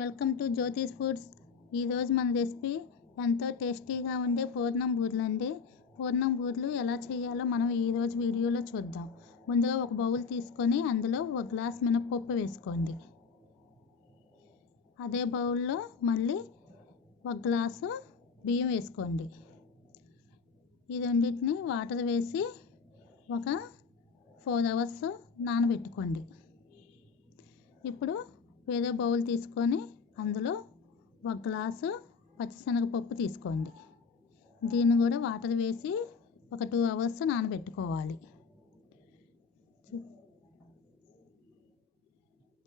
Welcome to జ్యోతిస్ foods. ఈరోజు మన recipe ఎంతో టేస్టీగా ఉండే పూర్ణం బూరెలు అండి. పూర్ణం బూరెలు ఎలా చేయాలో మనం ఈరోజు వీడియోలో చూద్దాం. ముందుగా ఒక బౌల్ తీసుకొని అందులో ఒక గ్లాస్ మినపప్పు వేసుకోండి. అదే బౌల్లో మళ్ళీ ఒక గ్లాసు బియ్యం వేసుకోండి. ఈ రెండింటిని వాటర్ వేసి ఒక 4 hours నానబెట్టుకోండి. ఇప్పుడు వేరే బౌల్ తీసుకొని అందులో ఒక గ్లాసు పచ్చిశనగపప్పు తీసుకోండి. దీన్ని కూడా వాటర్ వేసి ఒక 2 hours నానబెట్టుకోవాలి.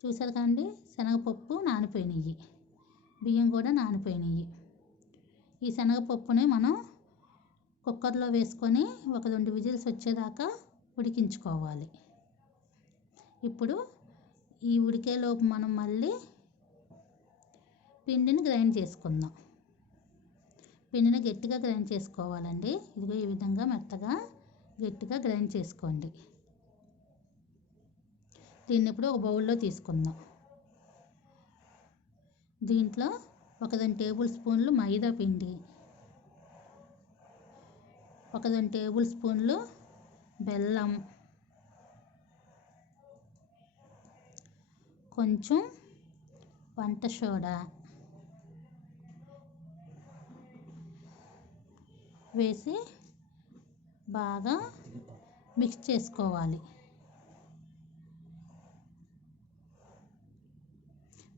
చూసారు కండి, శనగపప్పు నానిపోయినాయి, బియ్యం కూడా నానిపోయినాయి. ఈ శనగపప్పుని మనం కుక్కర్లో వేసుకొని ఒక 2 విజిల్స్ వచ్చేదాకా ఉడికించుకోవాలి. ఇప్పుడు ఈ ఉడికేలోపు మనం మళ్ళీ పిండిని గ్రైండ్ చేసుకుందాం. పిండిని గట్టిగా గ్రైండ్ చేసుకోవాలండి. ఇదిగో ఈ విధంగా మెత్తగా గట్టిగా గ్రైండ్ చేసుకోండి. దీన్ని ఇప్పుడు ఒక బౌల్లో తీసుకుందాం. దీంట్లో ఒక 2 టేబుల్ స్పూన్లు మైదా పిండి, ఒక 2 టేబుల్ స్పూన్లు బెల్లం, కొంచెం వంట సోడా వేసి బాగా మిక్స్ చేసుకోవాలి.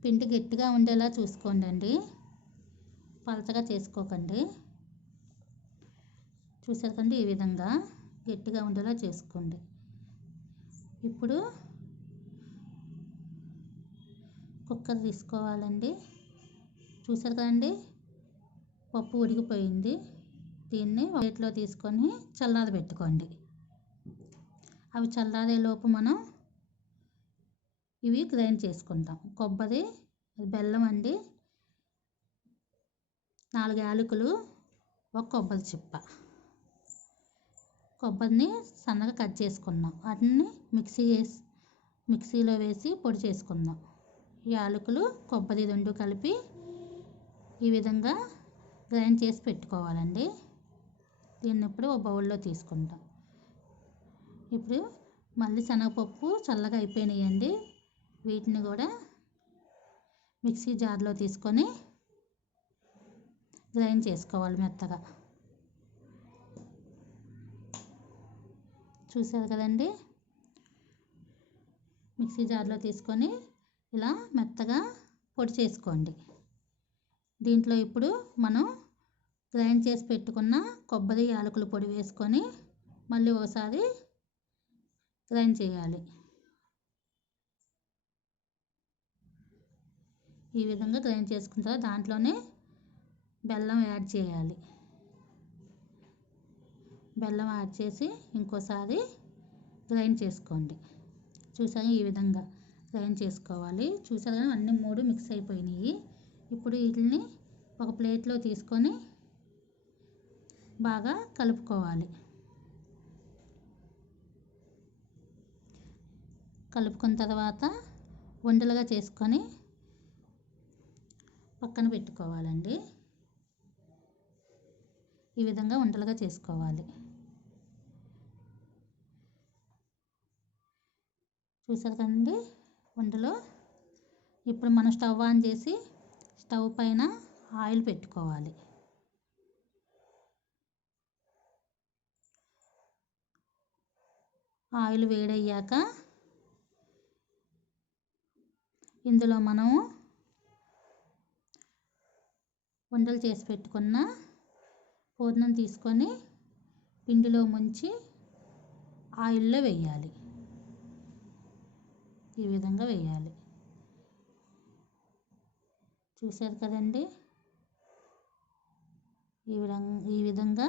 పిండి గట్టిగా ఉండేలా చూసుకోండి, పలచగా చేసుకోకండి. చూసారు కండి, ఈ విధంగా గట్టిగా ఉండేలా చేసుకోండి. ఇప్పుడు కుక్కర్ తీసుకోవాలండి. చూసారు కదండి, పప్పు ఉడికిపోయింది. దీన్ని ప్లేట్లో తీసుకొని చల్లారబెట్టుకోండి. అవి చల్లారేలోపు మనం ఇవి గ్రైండ్ చేసుకుంటాం. కొబ్బరి, బెల్లం అండి, 4 యాలకులు, ఒక కొబ్బరి చిప్ప. కొబ్బరిని సన్నగా కట్ చేసుకున్నాం. వాటిని మిక్సీలో వేసి పొడి చేసుకుందాం. యాలకులు, కొబ్బరి 2 కలిపి ఈ విధంగా గ్రైండ్ చేసి పెట్టుకోవాలండి. దీన్ని ఇప్పుడు ఒక బౌల్లో తీసుకుంటాం. ఇప్పుడు మళ్ళీ శనగపప్పు చల్లగా అయిపోయినాయండి. వీటిని కూడా మిక్సీ జార్లో తీసుకొని గ్రైండ్ చేసుకోవాలి మెత్తగా. చూసారు కదండి, మిక్సీ జార్లో తీసుకొని ఇలా మెత్తగా పొడి చేసుకోండి. దీంట్లో ఇప్పుడు మనం గ్రైండ్ చేసి పెట్టుకున్న కొబ్బరి, యాలకుల పొడి వేసుకొని మళ్ళీ ఒకసారి గ్రైండ్ చేయాలి. ఈ విధంగా గ్రైండ్ చేసుకున్న తర్వాత దాంట్లోనే బెల్లం యాడ్ చేయాలి. బెల్లం యాడ్ చేసి ఇంకోసారి గ్రైండ్ చేసుకోండి. చూసారు, ఈ విధంగా గ్రైండ్ చేసుకోవాలి. చూసారు కానీ అన్ని 3 మిక్స్ అయిపోయినాయి. ఇప్పుడు వీటిని ఒక ప్లేట్లో తీసుకొని బాగా కలుపుకోవాలి. కలుపుకున్న తర్వాత ఉండలుగా చేసుకొని పక్కన పెట్టుకోవాలండి. ఈ విధంగా ఉండలుగా చేసుకోవాలి. చూసారు కదండి ఉండలు. ఇప్పుడు మనం స్టవ్ ఆన్ చేసి స్టవ్ పైన ఆయిల్ పెట్టుకోవాలి. ఆయిల్ వేడయ్యాక ఇందులో మనము ఉండలు చేసి పెట్టుకున్న పూర్ణం తీసుకొని పిండిలో ముంచి ఆయిల్లో వేయాలి. ఈ విధంగా వేయాలి. చూసారు కదండి, ఈ విధంగా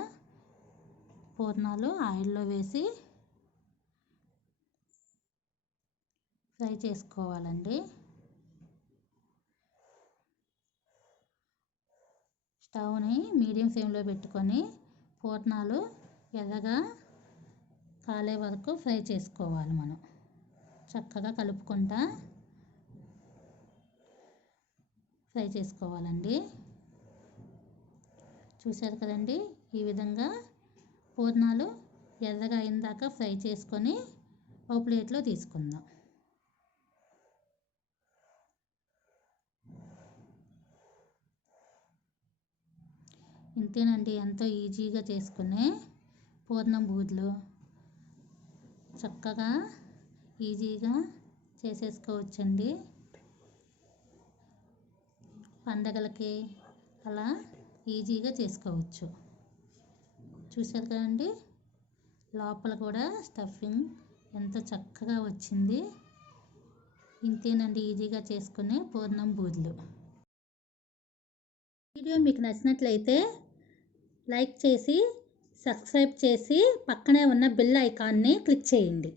పూర్ణాలు ఆయిల్లో వేసి ఫ్రై చేసుకోవాలండి. స్టవ్ని మీడియం ఫ్లేమ్లో పెట్టుకొని పూర్ణాలు ఎర్రగా కాలే వరకు ఫ్రై చేసుకోవాలి. మనం చక్కగా కలుపుకుంటా ఫ్రై చేసుకోవాలండి. చూశారు కదండి, ఈ విధంగా పూర్ణాలు ఎర్రగా అయిందాక ఫ్రై చేసుకొని ఒక ప్లేట్లో తీసుకుందాం. ఇంతేనండి, ఎంతో ఈజీగా చేసుకునే పూర్ణం బూరెలు. చక్కగా ఈజీగా చేసేసుకోవచ్చండి. పండగలకి అలా ఈజీగా చేసుకోవచ్చు. చూశారు కదండి, లోపల కూడా స్టఫింగ్ ఎంత చక్కగా వచ్చింది. ఇంతేనండి ఈజీగా చేసుకునే పూర్ణం బూరెలు. వీడియో మీకు నచ్చినట్లయితే లైక్ చేసి, సబ్స్క్రైబ్ చేసి, పక్కనే ఉన్న బెల్ ఐకాన్ని క్లిక్ చేయండి.